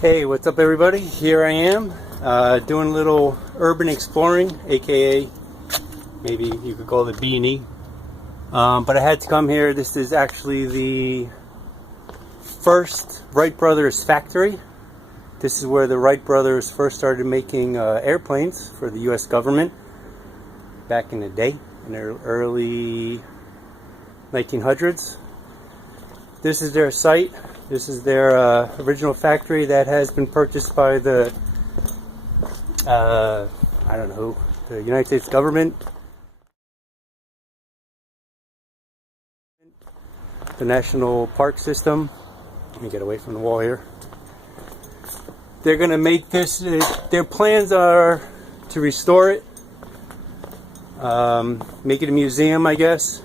Hey, what's up everybody? Here I am doing a little urban exploring, aka maybe you could call it B&E. But I had to come here. This is actually the first Wright Brothers factory. This is where the Wright Brothers first started making airplanes for the US government back in the day, in the early 1900s. This is their site. This is their original factory that has been purchased by the, I don't know who, the United States government, the National Park System. Let me get away from the wall here. They're going to make this, their plans are to restore it, make it a museum, I guess.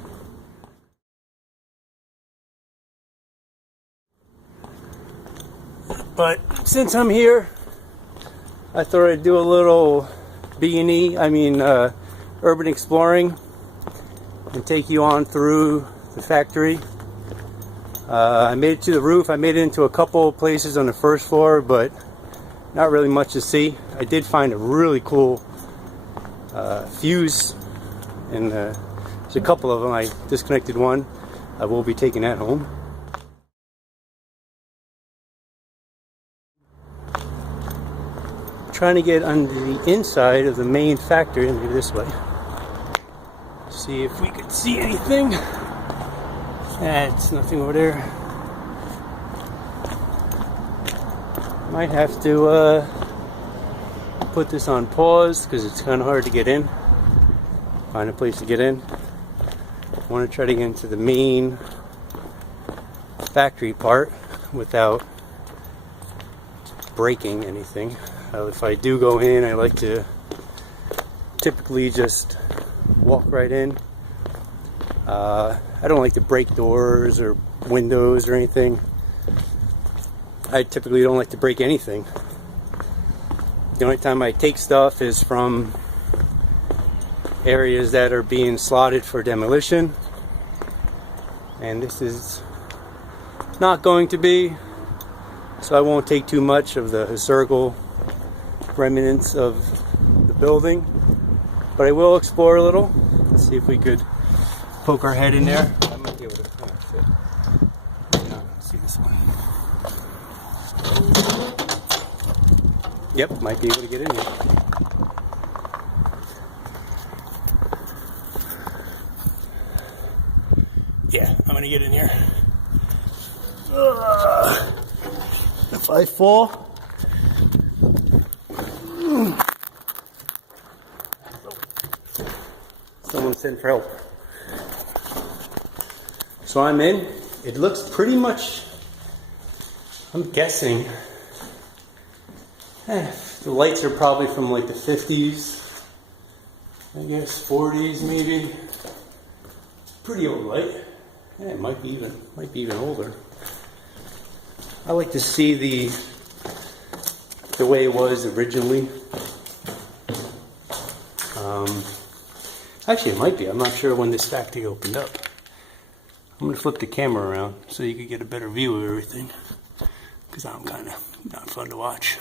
But since I'm here, I thought I'd do a little B&E, urban exploring, and take you on through the factory. I made it to the roof. I made it into a couple of places on the first floor, but not really much to see. I did find a really cool fuse, and there's a couple of them. I disconnected one. I will be taking that home. Trying to get on the inside of the main factory, maybe this way. See if we could see anything. It's nothing over there. Might have to put this on pause because it's kind of hard to get in. Find a place to get in. I want to try to get into the main factory part without breaking anything. If I do go in, I like to typically just walk right in. I don't like to break doors or windows or anything. I typically don't like to break anything. The only time I take stuff is from areas that are being slotted for demolition. And this is not going to be, so I won't take too much of the historical remnants of the building, but I will explore a little. Let's see if we could poke our head in there. I might be able to fit. No, see this one. Yep, might be able to get in here. Yeah, I'm gonna get in here. If I fall, someone sent for help. So I'm in. It looks pretty much, I'm guessing, the lights are probably from like the 50s, I guess 40s maybe. Pretty old light. Yeah, it might be even older. I like to see the way it was originally. Actually, it might be. I'm not sure when this factory opened up. I'm going to flip the camera around so you can get a better view of everything, because I'm kind of not fun to watch.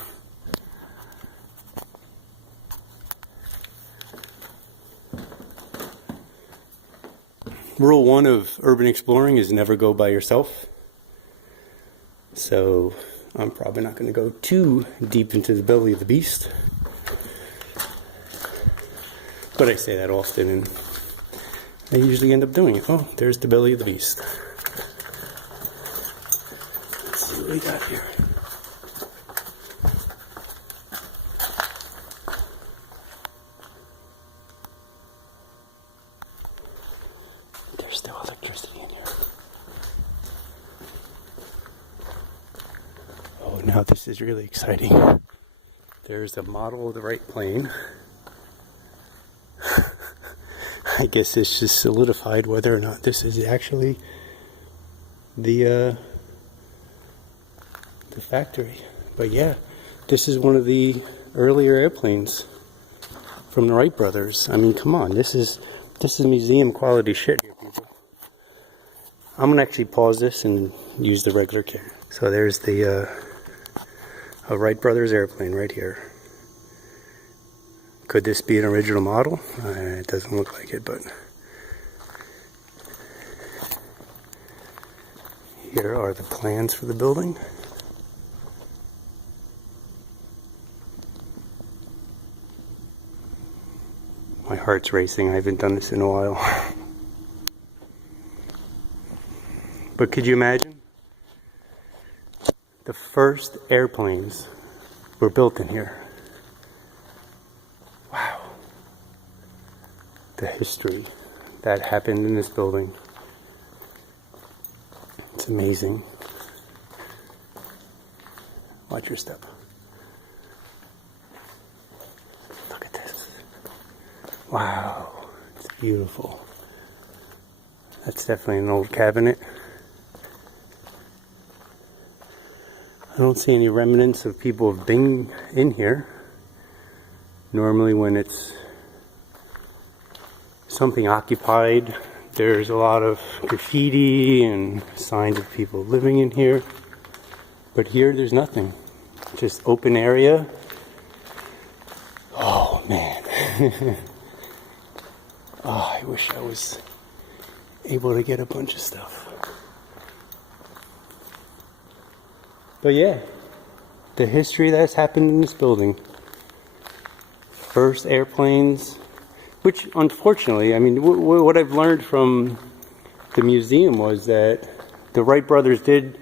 Rule 1 of urban exploring is never go by yourself. So I'm probably not going to go too deep into the belly of the beast. But I say that often, and I usually end up doing it. Oh, there's the belly of the beast. Let's see what we got here. There's still electricity in here. Oh, now this is really exciting. There's a model of the Wright plane. I guess this just solidified whether or not this is actually the factory. But yeah, this is one of the earlier airplanes from the Wright Brothers. I mean, come on, this is museum quality shit here, people. I'm gonna actually pause this and use the regular camera. So there's the A Wright Brothers airplane right here. Could this be an original model? It doesn't look like it, but here are the plans for the building. My heart's racing. I haven't done this in a while. But could you imagine? The first airplanes were built in here. Wow. The history that happened in this building. It's amazing. Watch your step. Look at this. Wow. It's beautiful. That's definitely an old cabinet. I don't see any remnants of people have been in here. Normally when it's something occupied, there's a lot of graffiti and signs of people living in here. But here there's nothing. Just open area. Oh man. Oh, I wish I was able to get a bunch of stuff. But yeah, the history that's happened in this building. First airplanes, which unfortunately, I mean, what I've learned from the museum was that the Wright brothers did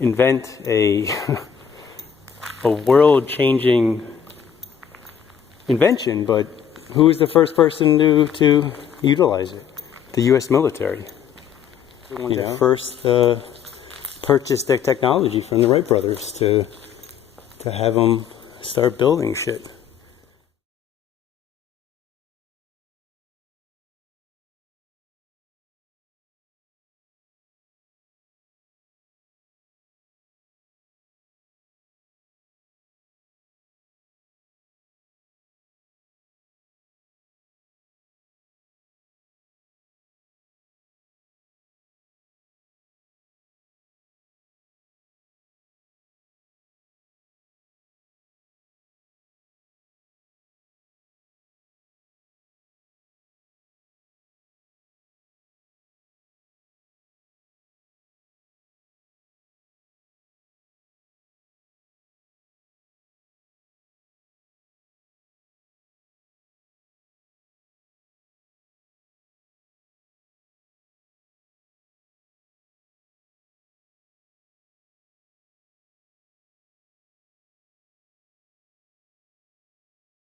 invent a world-changing invention, but who was the first person to utilize it? The U.S. military. You know, first purchased the technology from the Wright brothers to have them start building shit.